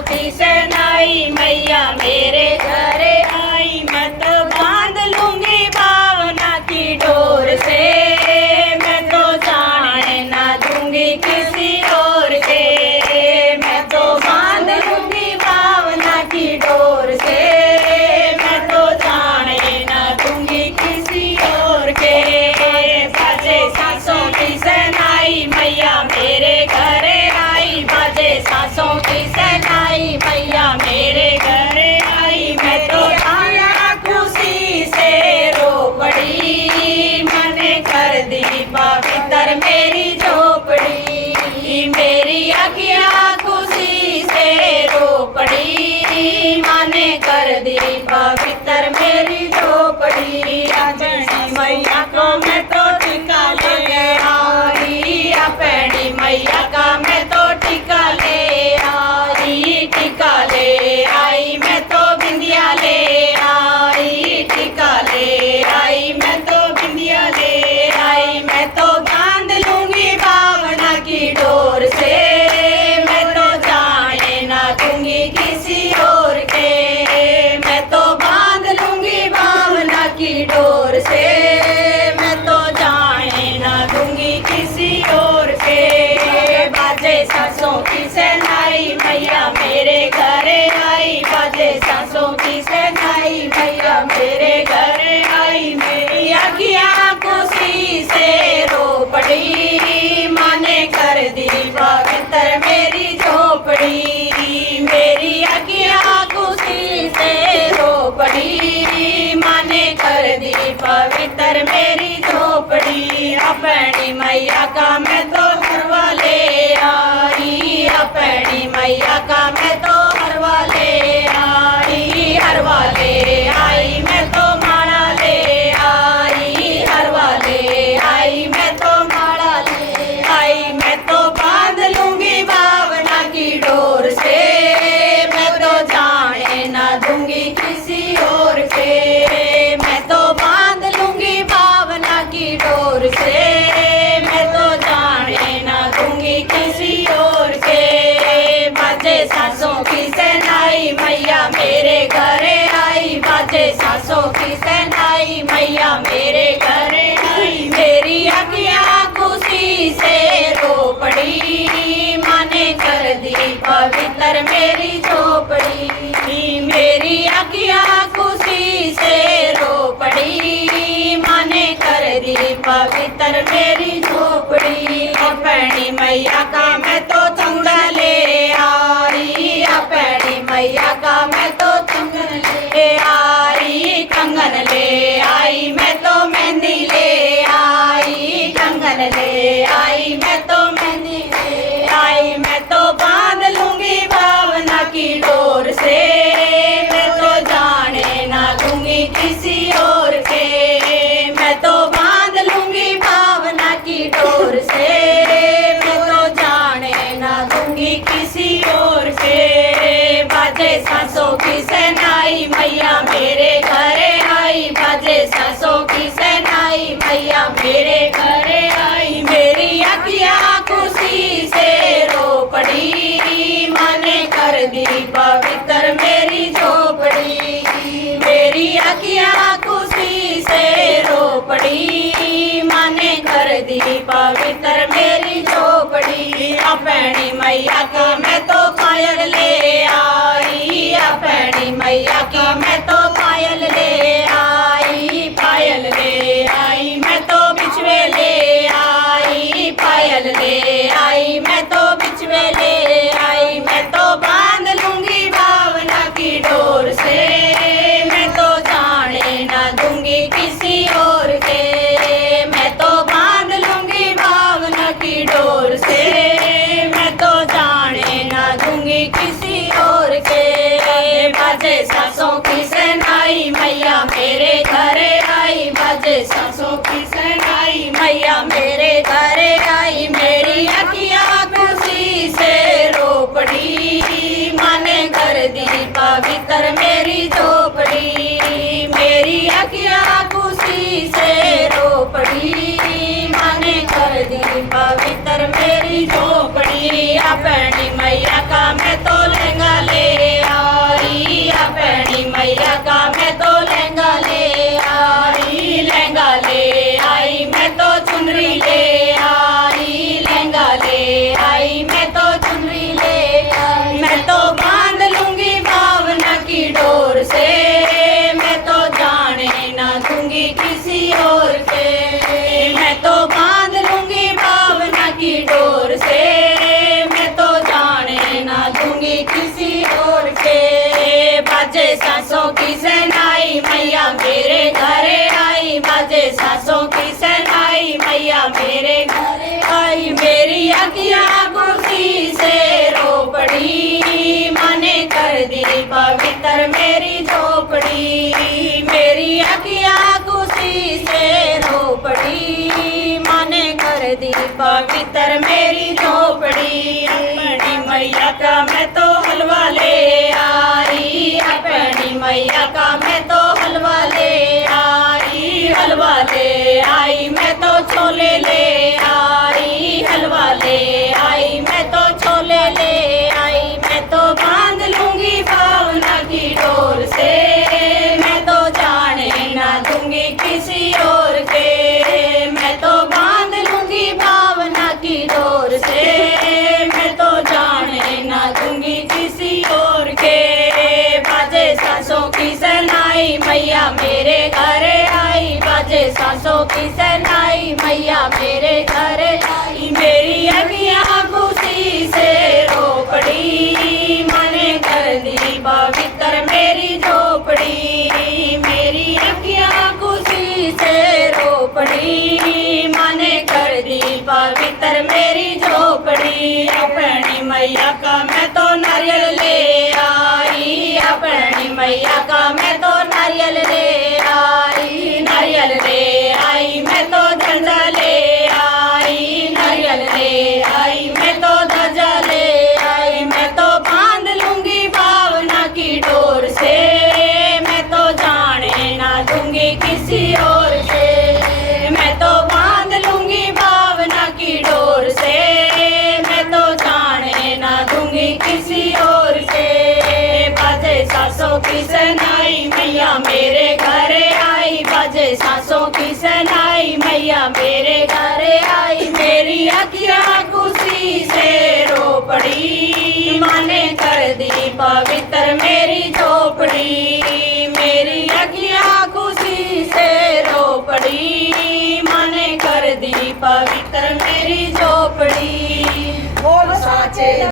की सेनाई मैया मेरे घरे आई, मैं तो बांध लूंगी भावना की डोर से, मैं तो जाने ना दूंगी किसी और के, मैं तो बांध लूंगी भावना की डोर से, मैं तो जाने ना दूंगी किसी और के। बाजे सांसों की सेनाई मैया मेरे घरे आई, बाजे सांसों की सेनाई मैया मेरे घरे आई, मैं तो आया खुशी से रो पड़ी, मैंने कर दी पवित्र मेरी झोपड़ी, मेरी अखियाँ खुशी से रो पड़ी, मैंने कर दी पवित्र मेरी झोपड़ी। अपनी मैया को मैं तो टिका ले आई, अपनी मैया का मैं तो टिका ले आई, टिका ले आई मैं तो बिंदिया ले आई, टिका ले आई मैं तो बिंदिया ले आई, मैं तो बांध लूंगी भावना की डोर से, मैं तो जाने ना दूंगी किसी और के, मैं तो बांध लूंगी भावना की डोर से, मैं तो जाने ना दूंगी किसी और के। बाजे सांसों की सेनाई मैया मेरे घरे आई, बाजे सांसों की सेनाई मैया मेरे घरे आई, मेरी अखियाँ खुशी से रो पड़ी, माने कर दी पवित्र मेरी झोपड़ी, मेरी अखियाँ खुशी से रो पड़ी, माने कर दी पवित्र मेरी झोपड़ी। अपनी मैया का मैं तो हरवा ले आई, अपनी मैया का मैं तो हरवा ले आई, हरवा ले आई मैं तो माला ले आई, हरवा ले आई मैं तो माला ले आई, मैं तो बांध लूंगी भावना की डोर से, मैं तो जाने ना दूंगी किसी और के, मैं तो बांध लूंगी भावना की डोर से, मैं तो जाने ना दूंगी किसी और के। बाजे सांसों की सेनाई मैया मेरे घरे आई, बाजे सांसों की सेनाई मैया मेरे घरे आई, मेरी अखियाँ खुशी से रो पड़ी, माने कर दी पवित्र मेरी झोपड़ी, मेरी अखियाँ खुशी से रो पड़ी, माने कर दी पवित्र मेरी झोपड़ी। अपनी मैया का मैं तो चंदा ले आई, अपनी मैया का मैं तो चंदन ले आई, कंगन ले आई मैं तो मेहंदी ले आई, कंगन ले आई मैं तो मेहंदी ले आई, मैं तो बांध लूंगी भावना की डोर से, मैं तो जाने ना दूंगी किसी और के, मैं तो बांध लूंगी भावना की डोर से, मैं तो जाने ना दूंगी किसी और के। बाजे सांसों की सेनाई मैया मेरे घरे आई, बाजे सांसों की सेनाई मैया मेरे घरे आई, मेरी अखियाँ खुशी से रो पड़ी, माने कर दी पवित्र मेरी झोपड़ी, मेरी अखियाँ खुशी से रो पड़ी, माने कर दी पवित्र मेरी झोपड़ी। अपनी मैया का मैं तो पायल ले आई, अपनी मैया की मैं तो पायल ले आई, पायल ले आई मैं तो बिछवे ले आई, पायल ले आई मैं तो बिछवे ले आई, मैं तो बांध लूंगी भावना की डोर से, मैं तो जाने ना दूंगी किसी और के, मैं तो बांध लूंगी भावना की डोर से, मैं तो जाने ना दूंगी किसी और के। बाजे सांसों की सेनाई मैया मेरे घरे आई, बाजे सांसों की सेनाई मैया मेरे घरे आई, मेरी अखियाँ खुशी से रो पड़ी, माने कर दी पवित्र मेरी झोपड़ी, मेरी अखियाँ खुशी से रो पड़ी, माने कर दी पवित्र मेरी झोपड़ी। अपनी मैया का मैं तो लहंगा दूंगी किसी और के। बाजे सांसों की सहनाई मैया मेरे घरे आई, बाजे सांसों की सहनाई मैया मेरे घरे आई। मेरी अखियाँ खुशी से रो पड़ी, माने कर दी पवित्र मेरी झोपड़ी। मेरी अखियाँ खुशी से रो पड़ी, माने कर दी पवित्र मेरी झोपड़ी। अपनी मैया का मैं तो हलवा ले आई, अपनी मैया का मैं तो हलवा ले आई, हलवा ले आई मैं तो छोले ले आई, हलवा ले आई मैं तो छोले ले आई। मैं तो बांध लूंगी भावना की डोर से, मैं तो जाने ना दूंगी किसी और के। मैं तो बांध लूंगी भावना की डोर से, मैं तो जाने ना दूंगी किसी और के। बाजे सांसों की सहनाई मैया मेरे घरे आई, बाजे सांसों की सहनाई मैया मेरे घरे आई। मेरी अखियाँ खुशी से रो पड़ी, माने कर दी पवित्र मेरी झोपड़ी। मेरी अखियाँ खुशी से रो पड़ी, माने कर दी पवित्र मेरी झोपड़ी। अपनी मैया का मैं तो नारियल ले आई, अपनी मैया का मैं तो नारियल ले आई, नारियल ले आई मैं तो झंडा ले आई, नारियल ले आई मैं तो ध्वजा ले आई। मैं तो बांध लूंगी भावना की डोर से, मैं तो जाने ना दूंगी किसी और से। मैं तो बांध लूंगी भावना की डोर से, मैं तो जाने ना दूंगी किसी और से। बाजे सांसों की सहनाई मैया मेरे घरे आई, बाजे सांसों की सहनाई मैया मेरे घरे आई। मेरी अखियाँ खुशी से रो पड़ी, माने कर दी पवित्र मेरी झोपड़ी। मेरी अखियाँ खुशी से रो पड़ी, माने कर दी पवित्र मेरी झोपड़ी। बोल साचे